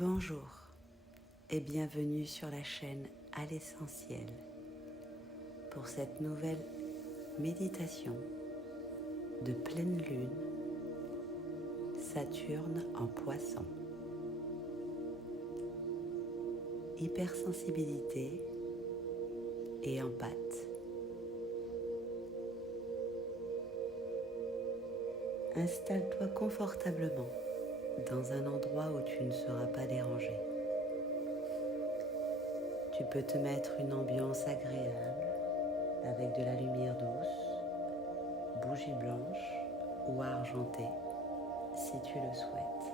Bonjour et bienvenue sur la chaîne À l'essentiel pour cette nouvelle méditation de pleine lune, Saturne en Poisson. Hypersensibilité et empathe. Installe-toi confortablement dans un endroit où tu ne seras pas dérangé. Tu peux te mettre une ambiance agréable avec de la lumière douce, bougies blanches ou argentées si tu le souhaites.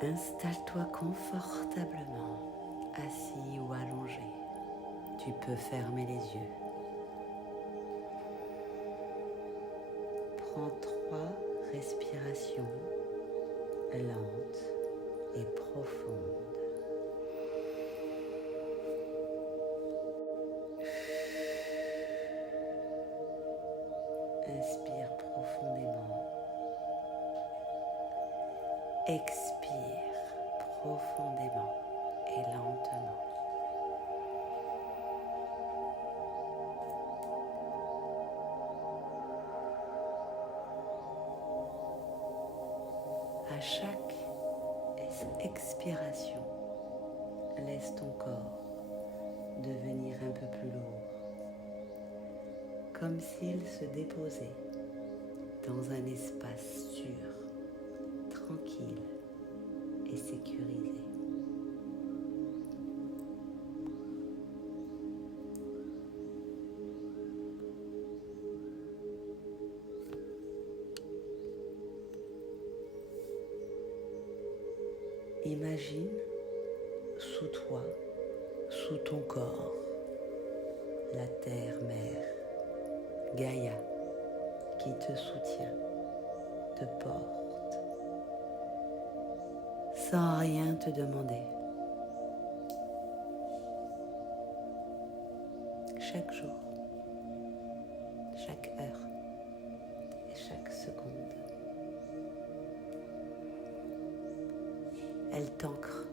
Installe-toi confortablement, assis ou allongé. Tu peux fermer les yeux. Prends 3 respirations lentes et profondes. Inspire profondément. Expire profondément et lentement. À chaque expiration, laisse ton corps devenir un peu plus lourd, comme s'il se déposait dans un espace sûr, tranquille et sécurisé. Imagine sous toi, sous ton corps, la terre-mère, Gaïa, qui te soutient, te porte, sans rien te demander. Chaque jour, chaque heure et chaque seconde, elle t'ancre,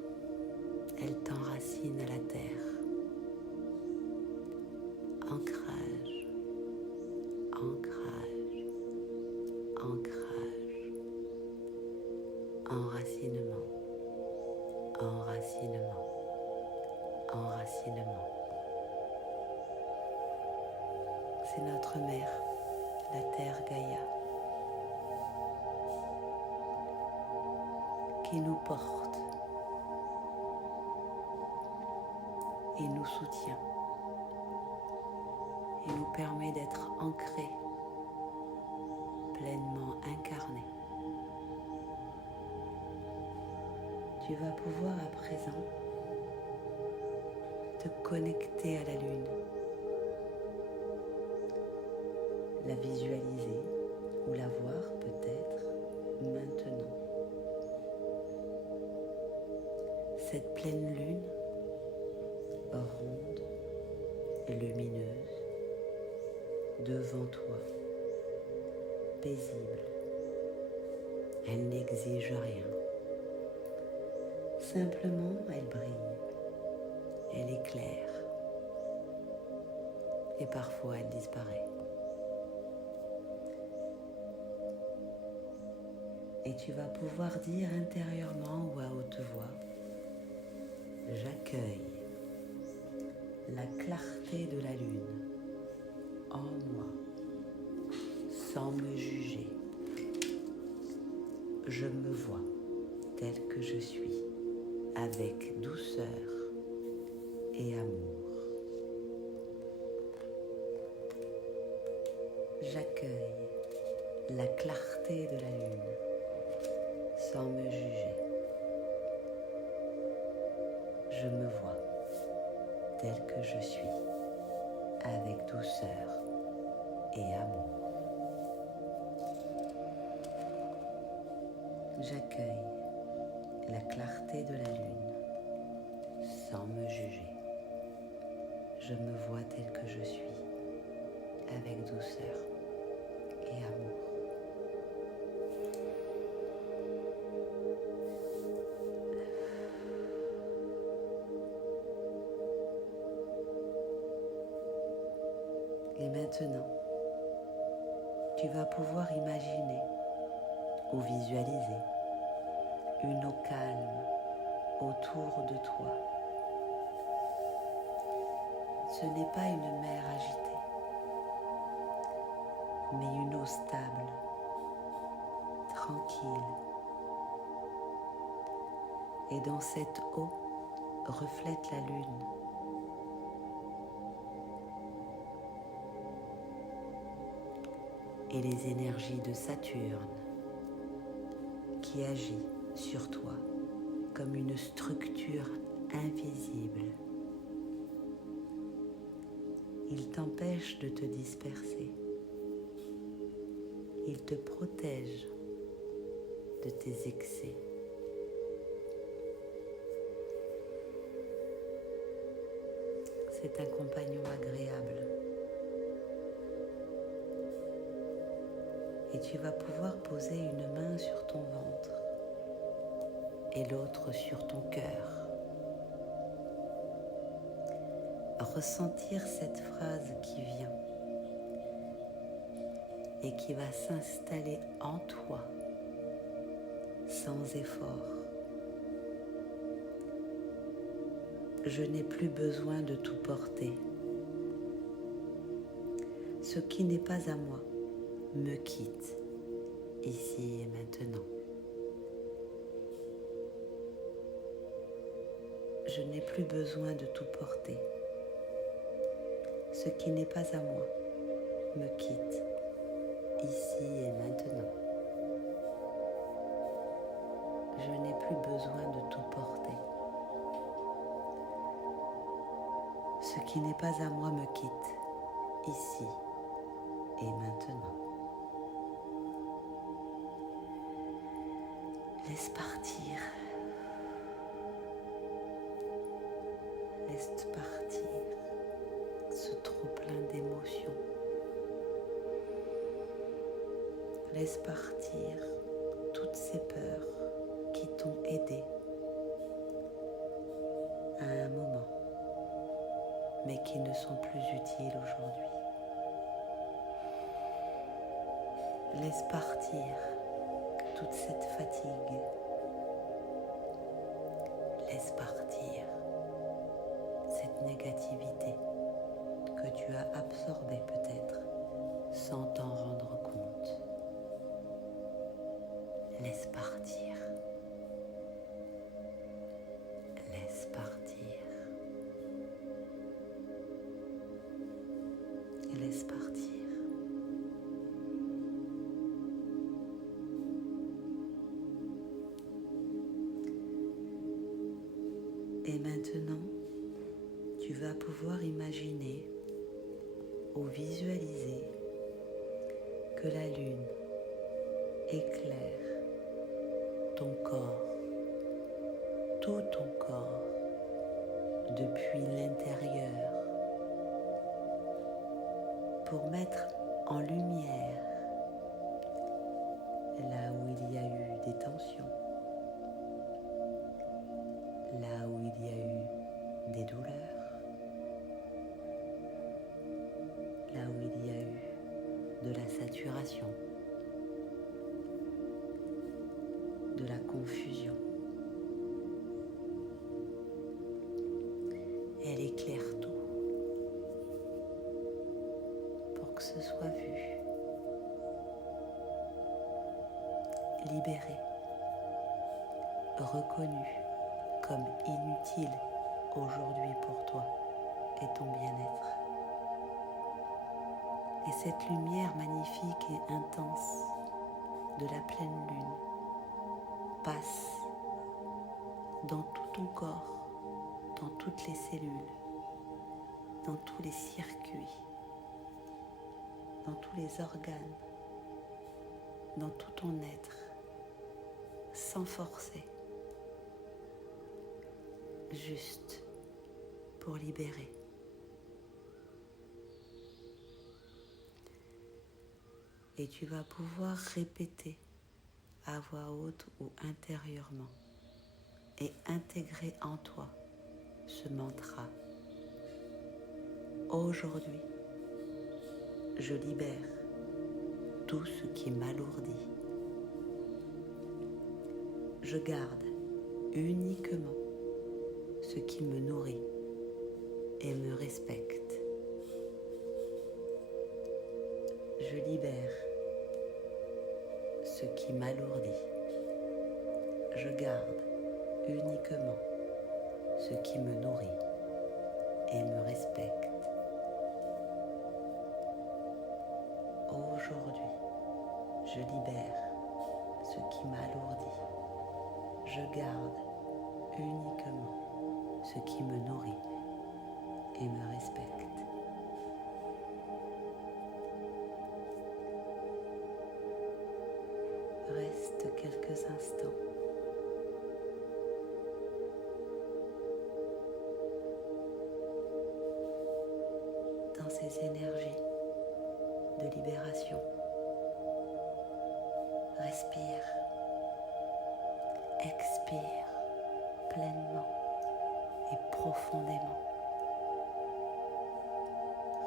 elle t'enracine à la terre. Ancrage, ancrage, ancrage, enracinement, enracinement, enracinement. C'est notre mère, la terre Gaïa, qui nous porte et nous soutient et nous permet d'être ancrés, pleinement incarnés. Tu vas pouvoir à présent te connecter à la lune, la visualiser ou la voir peut-être maintenant. Cette pleine lune, ronde et lumineuse, devant toi, paisible. Elle n'exige rien. Simplement, elle brille, elle éclaire et parfois elle disparaît. Et tu vas pouvoir dire intérieurement ou à haute voix: j'accueille la clarté de la lune en moi, sans me juger. Je me vois tel que je suis, avec douceur et amour. J'accueille la clarté de la lune, sans me juger. Je me vois tel que je suis, avec douceur et amour. J'accueille la clarté de la lune sans me juger. Je me vois tel que je suis, avec douceur et amour. maintenant, tu vas pouvoir imaginer ou visualiser une eau calme autour de toi. Ce n'est pas une mer agitée, mais une eau stable, tranquille. Et dans cette eau reflète la lune. Et les énergies de Saturne qui agit sur toi comme une structure invisible. Il t'empêche de te disperser. Il te protège de tes excès. C'est un compagnon agréable. Et tu vas pouvoir poser une main sur ton ventre et l'autre sur ton cœur. Ressentir cette phrase qui vient et qui va s'installer en toi sans effort. Je n'ai plus besoin de tout porter. Ce qui n'est pas à moi me quitte ici et maintenant. Je n'ai plus besoin de tout porter. Ce qui n'est pas à moi me quitte ici et maintenant. Je n'ai plus besoin de tout porter. Ce qui n'est pas à moi me quitte ici et maintenant. Laisse partir. Laisse partir ce trop-plein d'émotions. Laisse partir toutes ces peurs qui t'ont aidé à un moment, mais qui ne sont plus utiles aujourd'hui. Laisse partir toute cette fatigue. Laisse partir cette négativité que tu as absorbée peut-être sans t'en rendre compte. Laisse partir. Laisse partir. Laisse partir. Et maintenant, tu vas pouvoir imaginer ou visualiser que la lune éclaire ton corps, tout ton corps, depuis l'intérieur, pour mettre en lumière là où il y a eu des tensions, là où il y a eu des douleurs, là où il y a eu de la saturation, de la confusion. Elle éclaire tout pour que ce soit vu, libéré, reconnu comme inutile aujourd'hui pour toi et ton bien-être. Et cette lumière magnifique et intense de la pleine lune passe dans tout ton corps, dans toutes les cellules, dans tous les circuits, dans tous les organes, dans tout ton être, sans forcer, juste pour libérer. Et tu vas pouvoir répéter à voix haute ou intérieurement et intégrer en toi ce mantra. Aujourd'hui, Je libère tout ce qui m'alourdit. Je garde uniquement ce qui me nourrit et me respecte. Je libère ce qui m'alourdit. Je garde uniquement ce qui me nourrit et me respecte. Aujourd'hui, je libère ce qui m'alourdit. Je garde uniquement ce qui me nourrit et me respecte. Reste quelques instants. Dans ces énergies de libération. Respire, expire pleinement et profondément.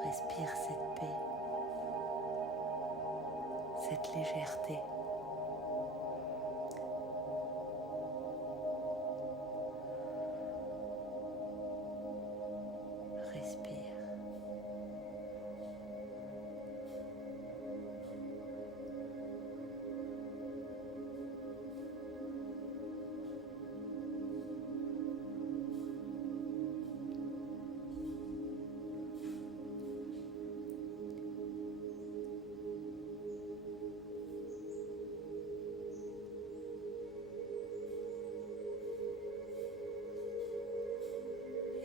Respire cette paix, cette légèreté. Respire.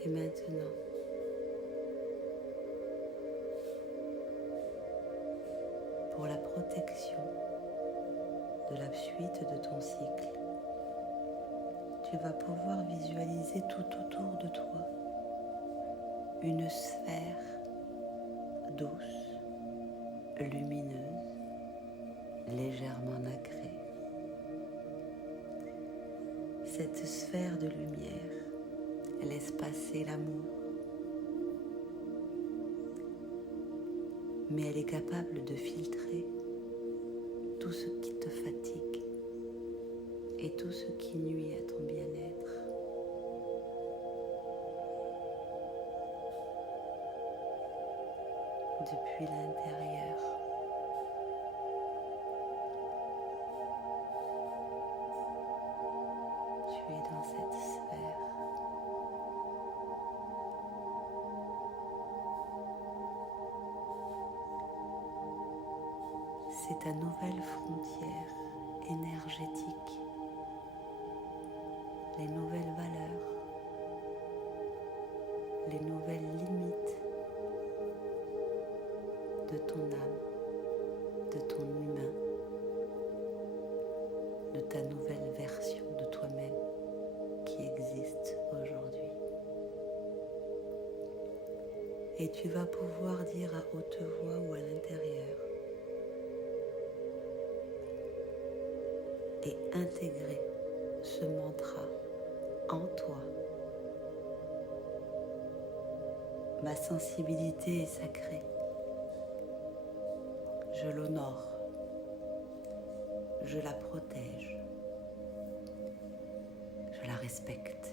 Et maintenant, pour la protection de la suite de ton cycle, tu vas pouvoir visualiser tout autour de toi une sphère douce, lumineuse, légèrement nacrée. Cette sphère de lumière laisse passer l'amour, mais elle est capable de filtrer tout ce qui te fatigue et tout ce qui nuit à ton bien-être. Depuis l'intérieur, tu es dans cette sphère. C'est ta nouvelle frontière énergétique, les nouvelles valeurs, les nouvelles limites de ton âme, de ton humain, de ta nouvelle version de toi-même qui existe aujourd'hui. Et tu vas pouvoir dire à haute voix ou à l'intérieur et intégrer ce mantra en toi. Ma sensibilité est sacrée. Je l'honore. Je la protège. Je la respecte.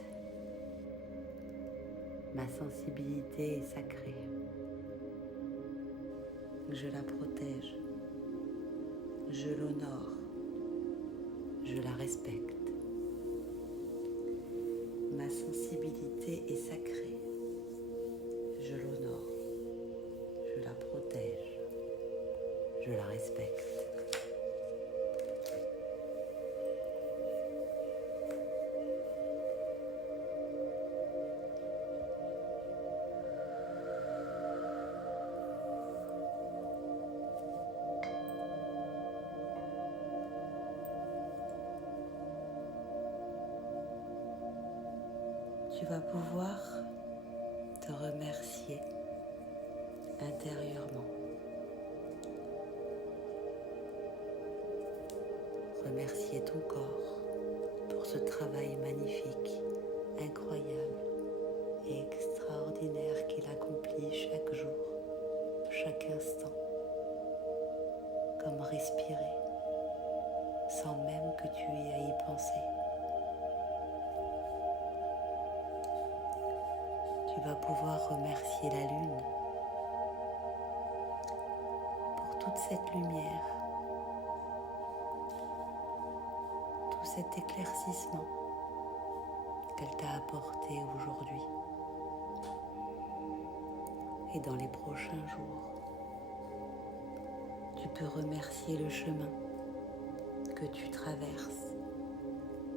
Ma sensibilité est sacrée. Je la protège. Je l'honore. Je la respecte. Ma sensibilité est sacrée. Je l'honore. Je la protège. Je la respecte. Tu vas pouvoir te remercier intérieurement. Remercier ton corps pour ce travail magnifique, incroyable et extraordinaire qu'il accomplit chaque jour, chaque instant. comme respirer, sans même que tu aies à y penser. Tu vas pouvoir remercier la lune pour toute cette lumière, tout cet éclaircissement qu'elle t'a apporté aujourd'hui et dans les prochains jours. Tu peux remercier le chemin que tu traverses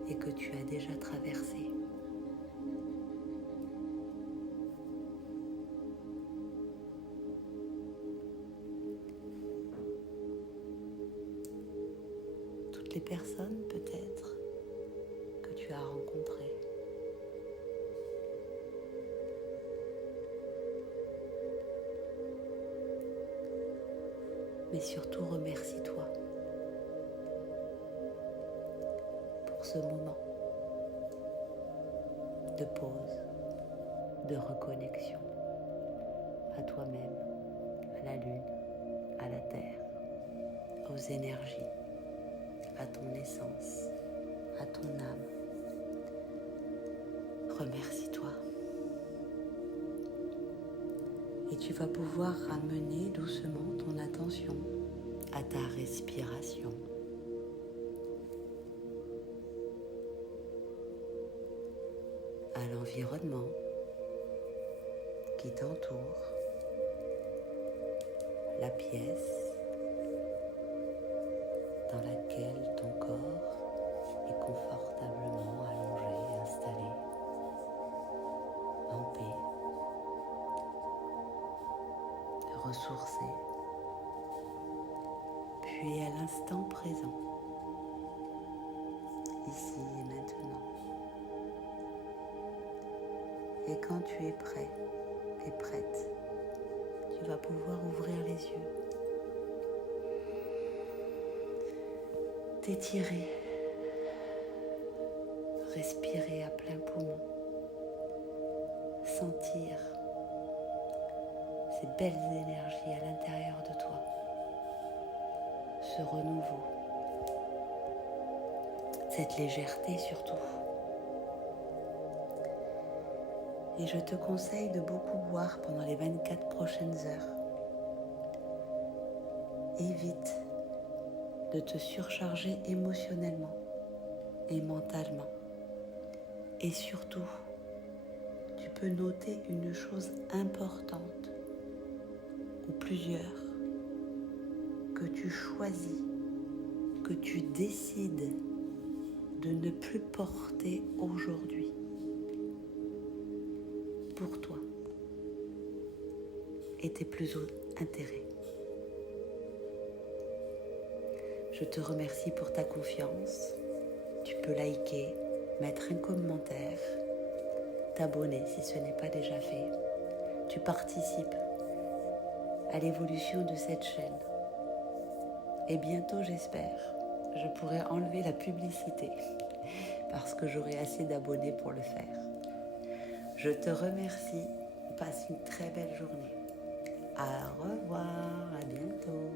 et que tu as déjà traversé. Toutes les personnes peut-être que tu as rencontrées. Mais surtout remercie-toi pour ce moment de pause, de reconnexion à toi-même, à la lune, à la terre, aux énergies, à ton essence, à ton âme. Remercie-toi. Et tu vas pouvoir ramener doucement ton attention à ta respiration. À l'environnement qui t'entoure, la pièce dans laquelle ton corps est confortablement allongé, installé, en paix, ressourcé, puis à l'instant présent, ici et maintenant. Et quand tu es prêt et prête, tu vas pouvoir ouvrir les yeux, t'étirer, respirer à plein poumon, sentir ces belles énergies à l'intérieur de toi, ce renouveau, cette légèreté surtout. Et je te conseille de beaucoup boire pendant les 24 prochaines heures. Évite de te surcharger émotionnellement et mentalement. Et surtout, tu peux noter une chose importante, ou plusieurs, que tu choisis, que tu décides de ne plus porter aujourd'hui pour toi et tes plus hauts intérêts. Je te remercie pour ta confiance. Tu peux liker, mettre un commentaire, t'abonner si ce n'est pas déjà fait. Tu participes à l'évolution de cette chaîne. Et bientôt, j'espère, je pourrai enlever la publicité parce que j'aurai assez d'abonnés pour le faire. Je te remercie. Passe une très belle journée. Au revoir, à bientôt.